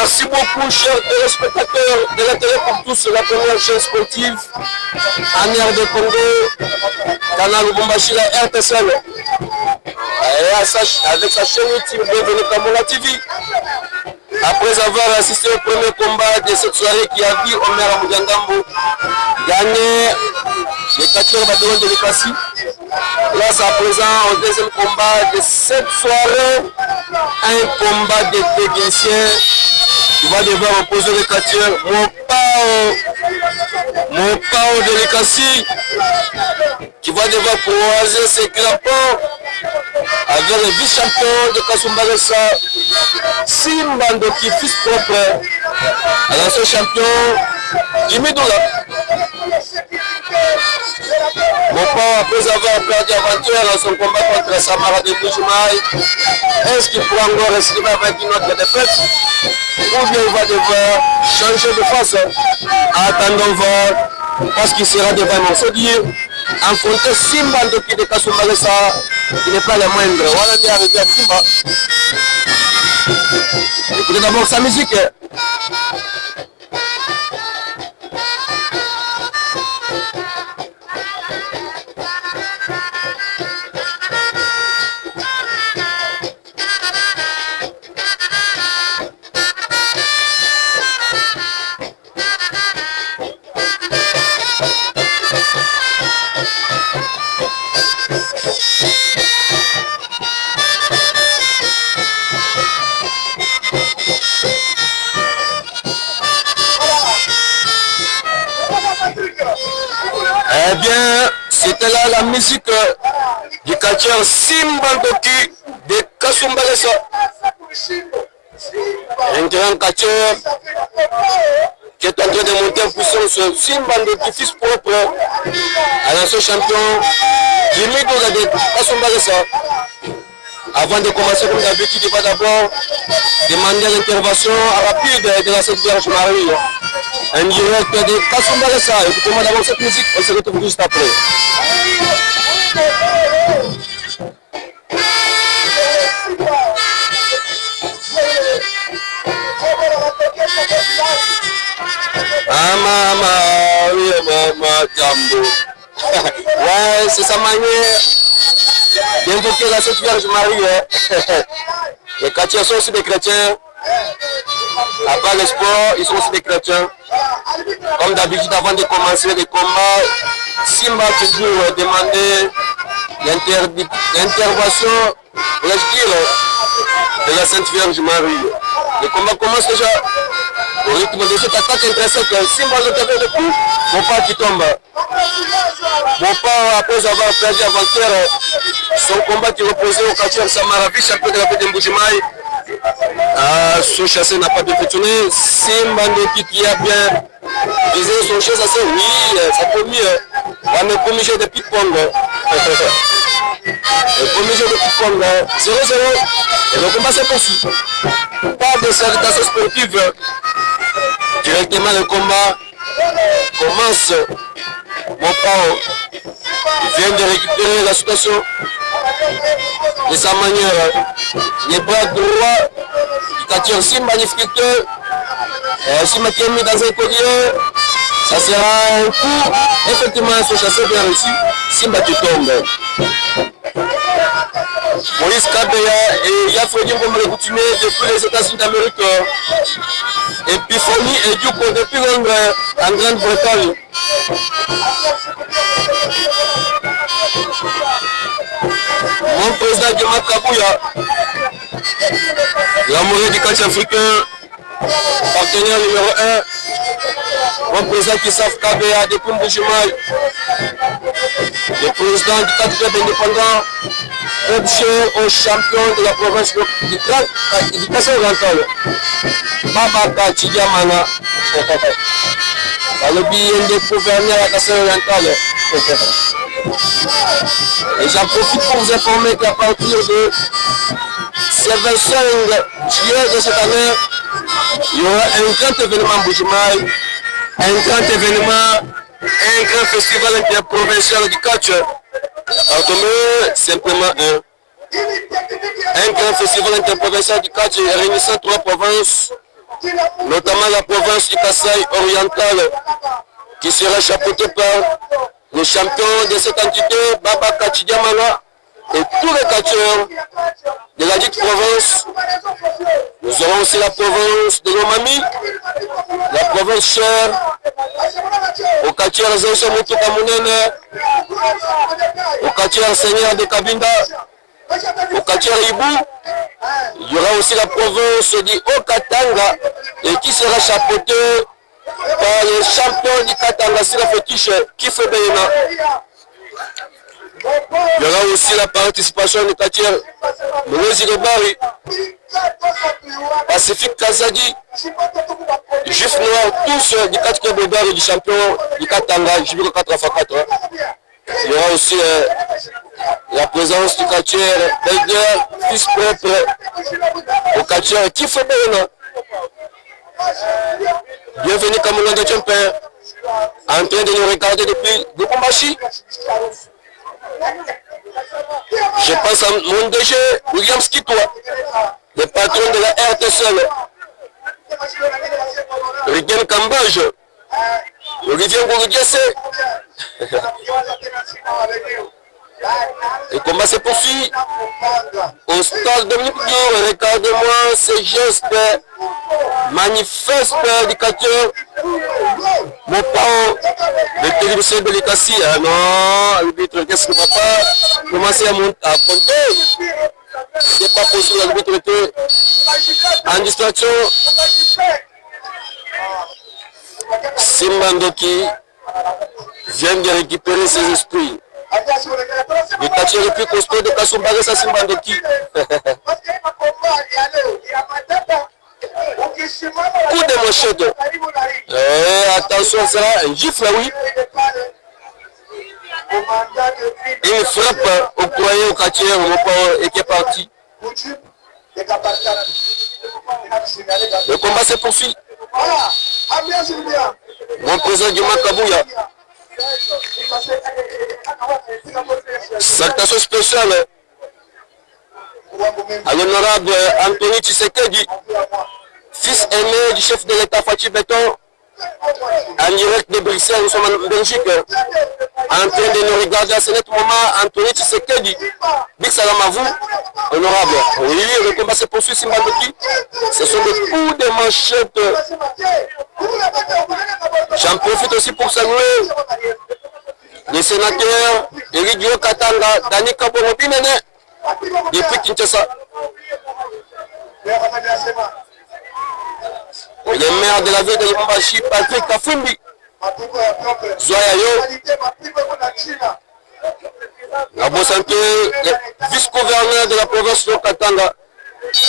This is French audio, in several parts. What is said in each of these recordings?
Merci beaucoup, chers téléspectateurs de la télé pour tous, la première chaîne sportive en RD Congo, Canal Lubumbashi, la RTSL. Et avec sa chaîne YouTube, bienvenue Kamola TV. Après avoir assisté au premier combat de cette soirée qui a vu Omer Mougangambo gagner les 4 bataillons de l'Ekassi. Place à présent au deuxième combat de cette soirée, un combat de techniciens qui va devoir opposer les 4 mon pao de l'Ekassi qui va devoir croiser ses clapons avec le vice-champion de Kasumbalesa, Simba Ndoki, fils propre à l'ancien champion Jimmy Doula. Mon père, après avoir perdu aventure dans son combat contre Samara de Boujumaï, est-ce qu'il pourra encore rester avec une autre défaite ou bien il va devoir changer de face? Attendons voir, parce qu'il sera devant mon dire affronter Simba Ndoki de Kasumbalesa, qui n'est pas le moindre. Voilà, il est arrivé à Simba. Écoutez d'abord sa musique. Eh bien, c'était là la musique du catcheur Simba Ndoki de Kasumbalesa. Un grand catcheur qui est en train de monter en puissance. Simba Ndoki, fils propre à l'ancien champion Jimmy Doula de Kasumbalesa. Avant de commencer, comme d'habitude, il va d'abord demander l'intervention rapide de la Sainte Vierge Marie. Un direct de Kasumbalesa. Écoutez-moi d'abord cette musique, on se retrouve juste après. Ah maman, oui maman, Jambo. Ouais, c'est sa manière d'invoquer la Sainte Vierge Marie. Les chrétiens sont aussi des chrétiens. À part le sport, ils sont aussi des chrétiens. Comme d'habitude, avant de commencer les combats, Simba toujours demandé l'intervention, voulais-je dire, de la Sainte Vierge Marie. Le combat commence déjà au rythme de cette attaque intéressante. Simba le travers de coup, mon pas qui tombe. Mon pas, après avoir perdu avant-hier son combat qui reposait au catcheur Samaravi, champion de la fête de Mboujimaï. Son chassé n'a pas de fonctionné. Simba Ndoki qui a bien visé son chasse assez, oui, ça peut mieux. On est premier jeu de ping-pong. Le premier jeu de ping-pong, 0-0. Et le combat s'est poursuit. Pas de salutation sportive. Directement le combat commence. Mon pao vient de récupérer la situation de sa manière. Les bras droits du catcheur Simba magnifique. Simba qui est mis dans un collier. Ça sera un coup. Effectivement, son chasseur bien réussi. Simba qui tombe. Maurice Kabeya et Yafredi vont le continuer depuis les États-Unis d'Amérique. Et puis Foni et Djouko depuis Londres en Grande-Bretagne. Mon président Djema Kabouya, l'amoureux du catch africain, partenaire numéro 1, mon président Kissaf Kabeya depuis Mboujimaï, le président du cadre club indépendant, option au champion de la province du Kassai oriental, Babaka Chidiamana, dans le billet de gouvernement à la Kassai orientale. Et j'en profite pour vous informer qu'à partir de ce 25 juillet de cette année, il y aura un grand événement Mboujimaï, un grand événement, un grand festival interprovincial du catch. Simplement un grand festival interprovincial du catch réunissant 3 provinces notamment la province du Kasaï oriental, qui sera chapeautée par le champion de cette entité, Baba Kachidiamana, et tous les catcheurs de la dite province. Nous aurons aussi la province de Lomami, la province chère, au catcheur Zéusa Moutuka Mounene, au catcheur Seigneur de Kabinda, au catcheur Ibou. Il y aura aussi la province du Haut-Katanga, et qui sera chapeautée par les champions du Katanga, c'est la fétiche Kifebeyena. Il y aura aussi la participation du catcheur Moïse Rebari, Pacifique Kazadi, Juif Noir, tous du 4 Rebari du champion du Katanga, Jibiro 4x4. Il y aura aussi la présence du catcheur Belger, fils propre au catcheur Kifebeyena. Bienvenue Kamuna de Tchempin, en train de nous regarder depuis Lukumbashi. Je pense à mon DG, William Skitoa, le patron de la RTSL, Rigen Kambage, Olivier Gouroudiassé. Le combat se poursuit au stade Dominique Dior. Regardez-moi ces gestes manifestes du catcheur Mopao, le terrible de l'Écassi. Ah non, l'arbitre, qu'est-ce qu'il ne va pas commencer à compter? C'est pas possible, l'arbitre était en distraction. Simbandoki vient de récupérer ses esprits. Le catcheur le plus costaud de Kasumbaga, c'est Simbandoki. Coup de manchette. Attention, c'est là un gifle, oui. Une frappe au croyant au catcheur, et qui est parti. Le combat se poursuit. Mon président du Makabouya. Salutation spéciale à l'honorable Anthony Tshisekedi, fils aîné du chef de l'État Fatih Béton, en direct de Bruxelles. Nous sommes en Belgique, en train de nous regarder à ce net moment. Anthony Tshisekedi, Big Salam à vous, honorable. Oui, le combat se poursuit, Simbandoki. Ce sont des coups de manchette. J'en profite aussi pour saluer le sénateur Elidio Katanga, Dani Kabongo Binene, depuis Kinshasa. Le maire de la ville de Lubumbashi, Patrick Kafumbi, Zoyayo, la bonne santé, le vice-gouverneur de la province de Katanga,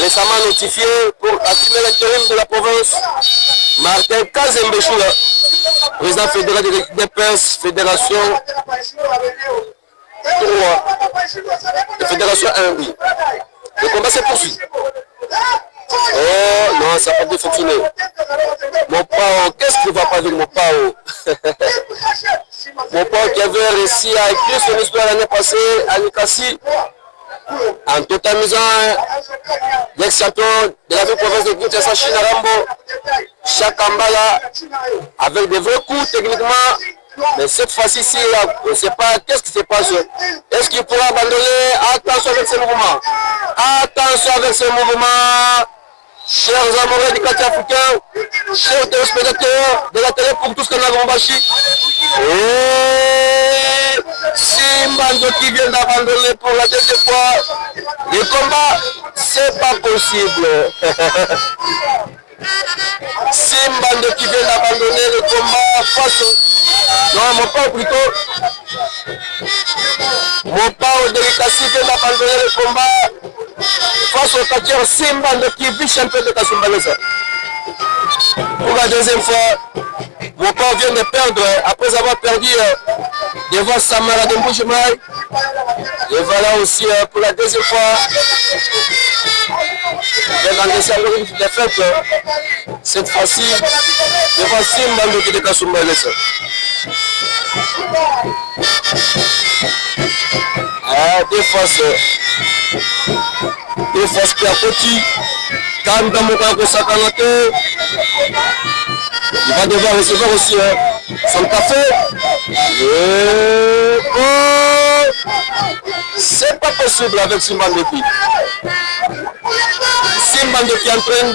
récemment notifié pour assumer l'intérim de la province, Martin Kazembechula, président fédéral de l'EPS, Fédération 3, de Fédération 1, oui. Le combat se poursuit. Oh non, ça n'a pas bien fonctionné. Mon pao, qu'est-ce qui ne va pas avec mon pao? Mon pao qui avait réussi à écrire son histoire l'année passée à Nikassi, en totalisant l'ex-champion de la province de Kinshasa, Chinarambo, Chakambala, avec des vrais coups techniquement. Mais cette fois-ci, on ne sait pas qu'est-ce qui se passe. Est-ce qu'il pourra abandonner? Attention avec ces mouvements. Attention avec ces mouvements. Chers amoureux du quartier africain, chers téléspectateurs de la télé pour tous Canal Lubumbashi. Et Simbandoki vient d'abandonner pour la deuxième fois. Le combat, c'est pas possible. Simbandoki vient d'abandonner le combat face. Non, mon père plutôt. Mon père de l'Écassi vient d'abandonner le combat face au catcheur Simbandoki, vice-champion de Kasumbalesa. Pour la deuxième fois, mon père vient de perdre après avoir perdu devant Samara de Mboujimaï. Et voilà aussi pour la deuxième fois, il vient d'encaisser encore une défaite. Cette fois-ci, devant Simbandoki de Kasumbalesa. Deux faces Piakoti, Kanda Mokako Sakanate, Il va devoir recevoir aussi son café. Et oh, c'est pas possible avec Simba Ndoki. Simba Ndoki est en train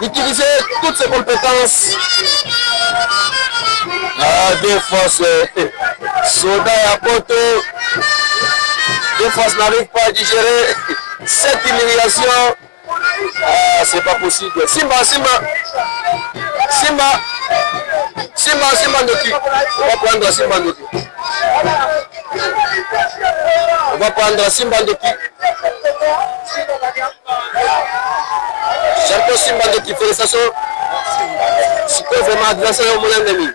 d'utiliser toutes ses compétences. Ah, des fois, Soda et Apoto, des fois, n'arrive pas à digérer cette humiliation. Ah, c'est pas possible. Simba Ndoki. On va prendre Simba Ndoki. On va prendre Simba Ndoki. Champion Simba Ndoki, félicitations. C'est quoi vraiment adversaire au mon ennemi?